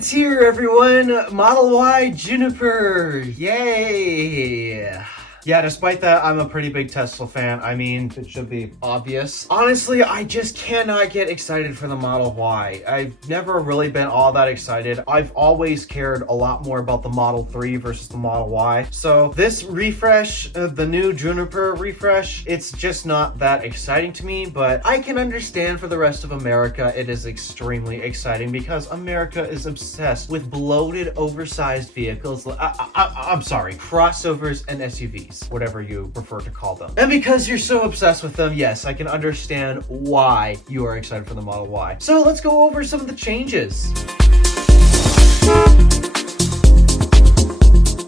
It's here, everyone! Model Y Juniper! Yay! Yeah, despite that, I'm a pretty big Tesla fan. I mean, it should be obvious. Honestly, I just cannot get excited for the Model Y. I've never really been all that excited. I've always cared a lot more about the Model 3 versus the Model Y. So this refresh, the new Juniper refresh, it's just not that exciting to me, but I can understand for the rest of America, it is extremely exciting because America is obsessed with bloated, oversized vehicles. I'm sorry, crossovers and SUVs. Whatever you prefer to call them. And because you're so obsessed with them, yes, I can understand why you are excited for the Model Y. So let's go over some of the changes.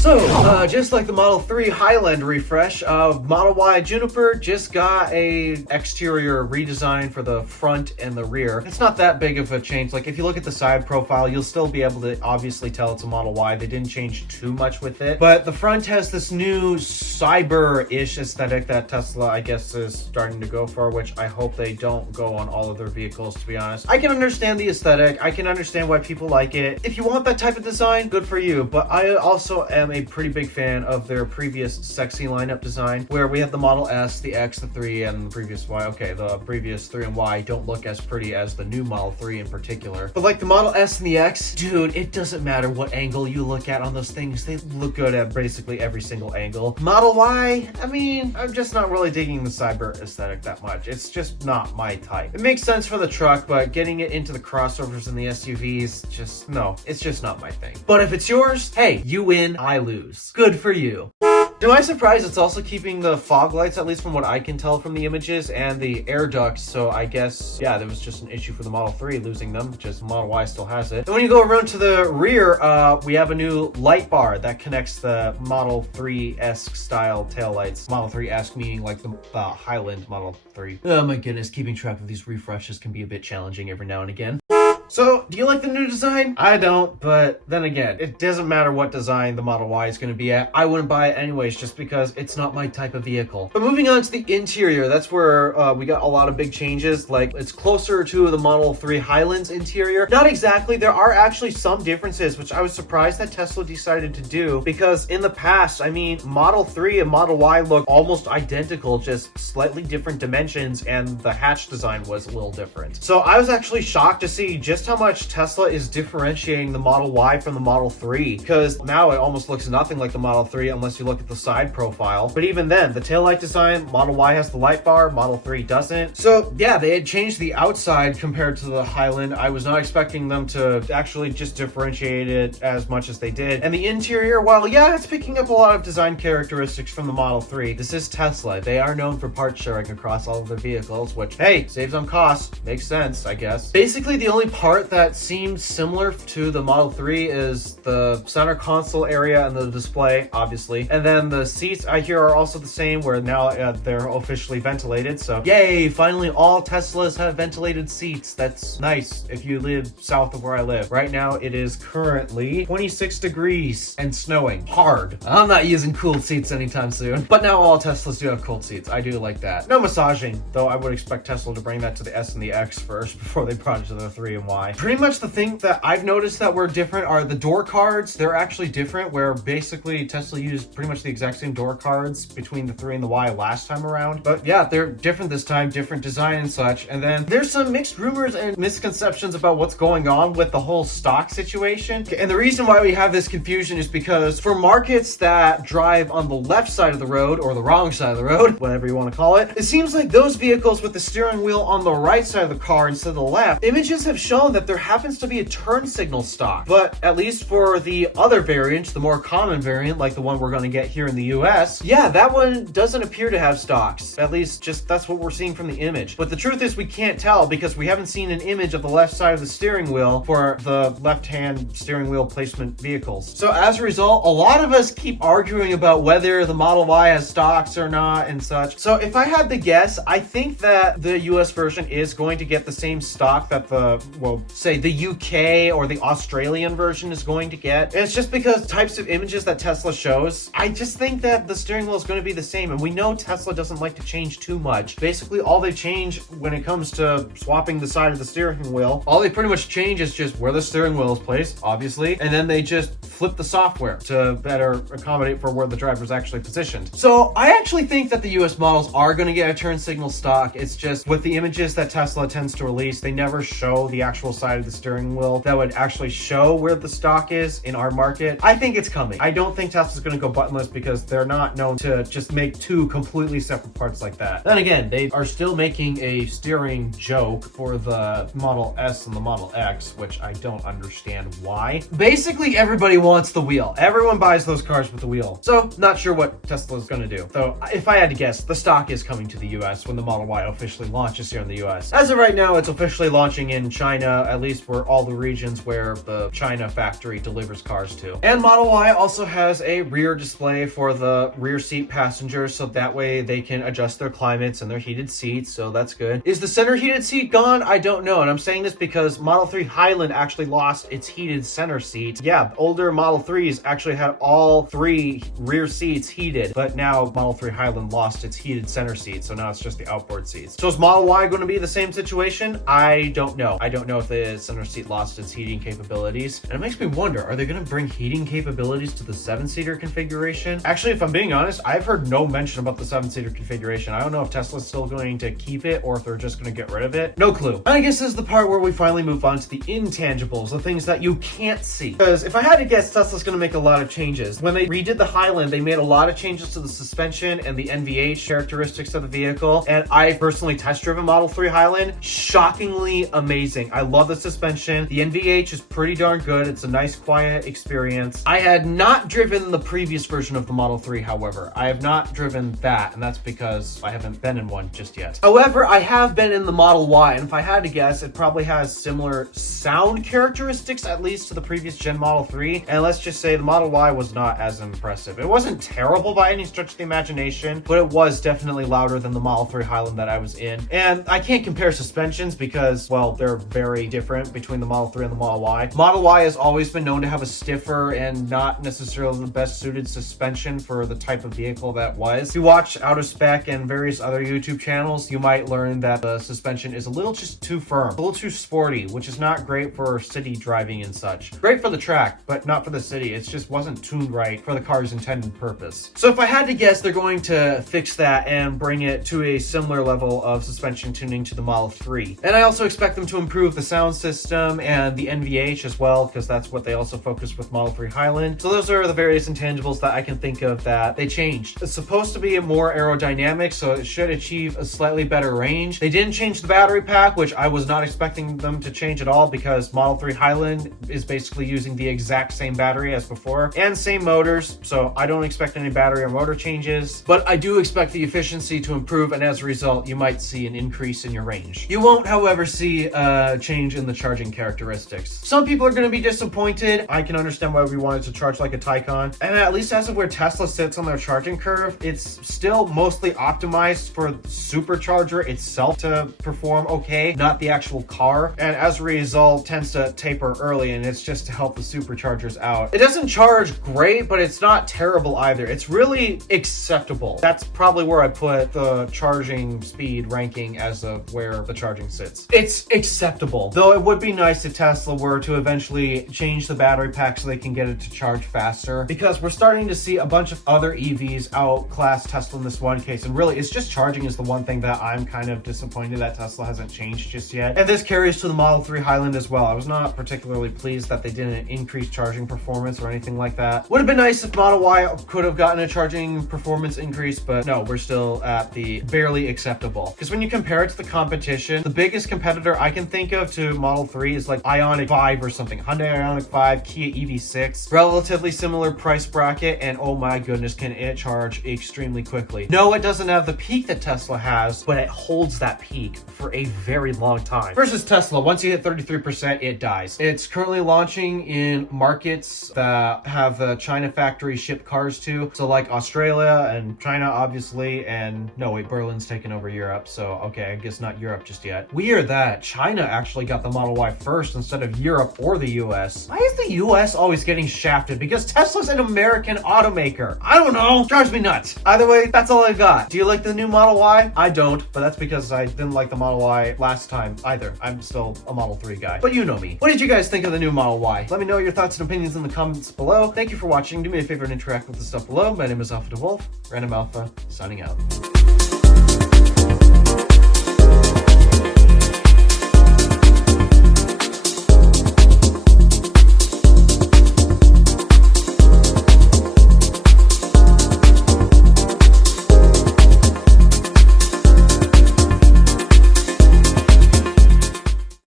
So, just like the Model 3 Highland refresh, Model Y Juniper just got a exterior redesign for the front and the rear. It's not that big of a change. Like, if you look at the side profile, you'll still be able to obviously tell it's a Model Y. They didn't change too much with it. But the front has this new cyber-ish aesthetic that Tesla, I guess, is starting to go for, which I hope they don't go on all of their vehicles, to be honest. I can understand the aesthetic. I can understand why people like it. If you want that type of design, good for you. But I also am a pretty big fan of their previous sexy lineup design, where we had the Model S, the X, the 3, and the previous Y. Okay, the previous 3 and Y don't look as pretty as the new Model 3 in particular. But like the Model S and the X, dude, it doesn't matter what angle you look at on those things. They look good at basically every single angle. Model Y, I mean, I'm just not really digging the cyber aesthetic that much. It's just not my type. It makes sense for the truck, but getting it into the crossovers and the SUVs, just no, it's just not my thing. But if it's yours, hey, you win, I lose. Good for you. To my surprise, it's also keeping the fog lights, at least from what I can tell from the images, and the air ducts. So I guess, yeah, there was just an issue for the Model 3 losing them, just Model Y still has it. And when you go around to the rear, we have a new light bar that connects the Model 3-esque style taillights. Model 3-esque meaning like the Highland Model 3. Oh my goodness, keeping track of these refreshes can be a bit challenging every now and again. So, do you like the new design? I don't, but then again, it doesn't matter what design the Model Y is going to be at. I wouldn't buy it anyways, just because it's not my type of vehicle. But moving on to the interior, that's where we got a lot of big changes. Like, it's closer to the Model 3 Highland's interior. Not exactly. There are actually some differences, which I was surprised that Tesla decided to do, because in the past, I mean, Model 3 and Model Y look almost identical, just slightly different dimensions, and the hatch design was a little different. So I was actually shocked to see just how much Tesla is differentiating the Model Y from the Model 3, because now it almost looks nothing like the Model 3 unless you look at the side profile. But even then, the taillight design, Model Y has the light bar, Model 3 doesn't. So yeah, they had changed the outside compared to the Highland. I was not expecting them to actually just differentiate it as much as they did. And the interior, well, yeah, it's picking up a lot of design characteristics from the Model 3. This is Tesla. They are known for part sharing across all of their vehicles, which, hey, saves on cost. Makes sense, I guess. Basically, the only part that seems similar to the Model 3 is the center console area and the display, obviously. And then the seats, I hear, are also the same, where now they're officially ventilated. So yay, finally all Teslas have ventilated seats. That's nice if you live south of where I live. Right now it is currently 26 degrees and snowing hard. I'm not using cooled seats anytime soon, but now all Teslas do have cooled seats. I do like that. No massaging, though. I would expect Tesla to bring that to the S and the X first before they brought it to the 3 and Y. Pretty much the thing that I've noticed that were different are the door cards. They're actually different, where basically Tesla used pretty much the exact same door cards between the 3 and the Y last time around. But yeah, they're different this time, different design and such. And then there's some mixed rumors and misconceptions about what's going on with the whole stock situation. And the reason why we have this confusion is because for markets that drive on the left side of the road, or the wrong side of the road, whatever you want to call it, it seems like those vehicles with the steering wheel on the right side of the car instead of the left, images have shown that there happens to be a turn signal stock. But at least for the other variants, the more common variant, like the one we're going to get here in the US, yeah, that one doesn't appear to have stocks. At least just that's what we're seeing from the image. But the truth is we can't tell, because we haven't seen an image of the left side of the steering wheel for the left-hand steering wheel placement vehicles. So as a result, a lot of us keep arguing about whether the Model Y has stocks or not and such. So if I had to guess, I think that the US version is going to get the same stock that the know, say the UK or the Australian version is going to get. And it's just because types of images that Tesla shows, I just think that the steering wheel is going to be the same. And we know Tesla doesn't like to change too much. Basically, all they change when it comes to swapping the side of the steering wheel, all they pretty much change is just where the steering wheel is placed, obviously, and then they just flip the software to better accommodate for where the driver is actually positioned. So I actually think that the US models are going to get a turn signal stock. It's just with the images that Tesla tends to release, they never show the actual side of the steering wheel that would actually show where the stock is in our market. I think it's coming. I don't think Tesla's going to go buttonless because they're not known to just make two completely separate parts like that. Then again, they are still making a steering joke for the Model S and the Model X, which I don't understand why. Basically, everybody wants the wheel. Everyone buys those cars with the wheel. So, not sure what Tesla's going to do. Though, if I had to guess, the stock is coming to the US when the Model Y officially launches here in the US. As of right now, it's officially launching in China, at least for all the regions where the China factory delivers cars to. And Model Y also has a rear display for the rear seat passengers, so that way they can adjust their climates and their heated seats, so that's good. Is the center heated seat gone? I don't know, and I'm saying this because Model 3 Highland actually lost its heated center seat. Yeah, older Model 3s actually had all three rear seats heated, but now Model 3 Highland lost its heated center seat, so now it's just the outboard seats. So is Model Y going to be the same situation? I don't know. I don't know if the center seat lost its heating capabilities, and it makes me wonder, are they going to bring heating capabilities to the 7-seater configuration? Actually, if I'm being honest, I've heard no mention about the 7-seater configuration. I don't know if Tesla's still going to keep it or if they're just going to get rid of it. No clue. And I guess this is the part where we finally move on to the intangibles, the things that you can't see. Because if I had to guess, Tesla's going to make a lot of changes. When they redid the Highland, they made a lot of changes to the suspension and the NVH characteristics of the vehicle. And I personally test-driven Model 3 Highland. Shockingly amazing. I love the suspension. The NVH is pretty darn good. It's a nice, quiet experience. I had not driven the previous version of the Model 3, however. I have not driven that, and that's because I haven't been in one just yet. However, I have been in the Model Y, and if I had to guess, it probably has similar sound characteristics, at least to the previous gen Model 3. And let's just say the Model Y was not as impressive. It wasn't terrible by any stretch of the imagination, but it was definitely louder than the Model 3 Highland that I was in. And I can't compare suspensions because, well, they're very different between the Model 3 and the Model Y. Model Y has always been known to have a stiffer and not necessarily the best suited suspension for the type of vehicle that was. If you watch Out of Spec and various other YouTube channels, you might learn that the suspension is a little just too firm, a little too sporty, which is not great for city driving and such. Great for the track, but not for the city. It just wasn't tuned right for the car's intended purpose. So if I had to guess, they're going to fix that and bring it to a similar level of suspension tuning to the Model 3. And I also expect them to improve the sound system and the NVH as well, because that's what they also focused with Model 3 Highland. So those are the various intangibles that I can think of that they changed. It's supposed to be more aerodynamic, so it should achieve a slightly better range. They didn't change the battery pack, which I was not expecting them to change at all because Model 3 Highland is basically using the exact same battery as before and same motors, so I don't expect any battery or motor changes, but I do expect the efficiency to improve, and as a result, you might see an increase in your range. You won't, however, see a change in the charging characteristics. Some people are going to be disappointed. I can understand why we wanted to charge like a Taycan, and at least as of where Tesla sits on their charging curve, it's still mostly optimized for the supercharger itself to perform okay, not the actual car, and as a result tends to taper early, and it's just to help the superchargers out. It doesn't charge great, but it's not terrible either. It's really acceptable. That's probably where I put the charging speed ranking as of where the charging sits. It's acceptable, though it would be nice if Tesla were to eventually change the battery pack so they can get it to charge faster, because we're starting to see a bunch of other EVs outclass Tesla in this one case, and really it's just charging is the one thing that I'm kind of disappointed that Tesla hasn't changed just yet. And this carries to the Model 3 Highland as well. I was not particularly pleased that they didn't increase charging performance or anything like that. Would have been nice if Model Y could have gotten a charging performance increase, but no, we're still at the barely acceptable. Because when you compare it to the competition, the biggest competitor I can think of to Model 3 is like Ioniq 5 or something. Hyundai Ioniq 5, Kia EV6, relatively similar price bracket, and oh my goodness, can it charge extremely quickly. No, it doesn't have the peak that Tesla has, but it holds that peak for a very long time. Versus Tesla, once you hit 33%, it dies. It's currently launching in markets that have the China factory ship cars to, so like Australia and China, obviously, and no, wait, Berlin's taken over Europe, so okay, I guess not Europe just yet. Weird that China actually actually got the Model Y first instead of Europe or the US. Why is the US always getting shafted? Because Tesla's an American automaker. I don't know. Drives me nuts. Either way, that's all I got. Do you like the new Model Y? I don't, but that's because I didn't like the Model Y last time either. I'm still a Model 3 guy. But you know me. What did you guys think of the new Model Y? Let me know your thoughts and opinions in the comments below. Thank you for watching. Do me a favor and interact with the stuff below. My name is Alpha DeWolf. Random Alpha, signing out.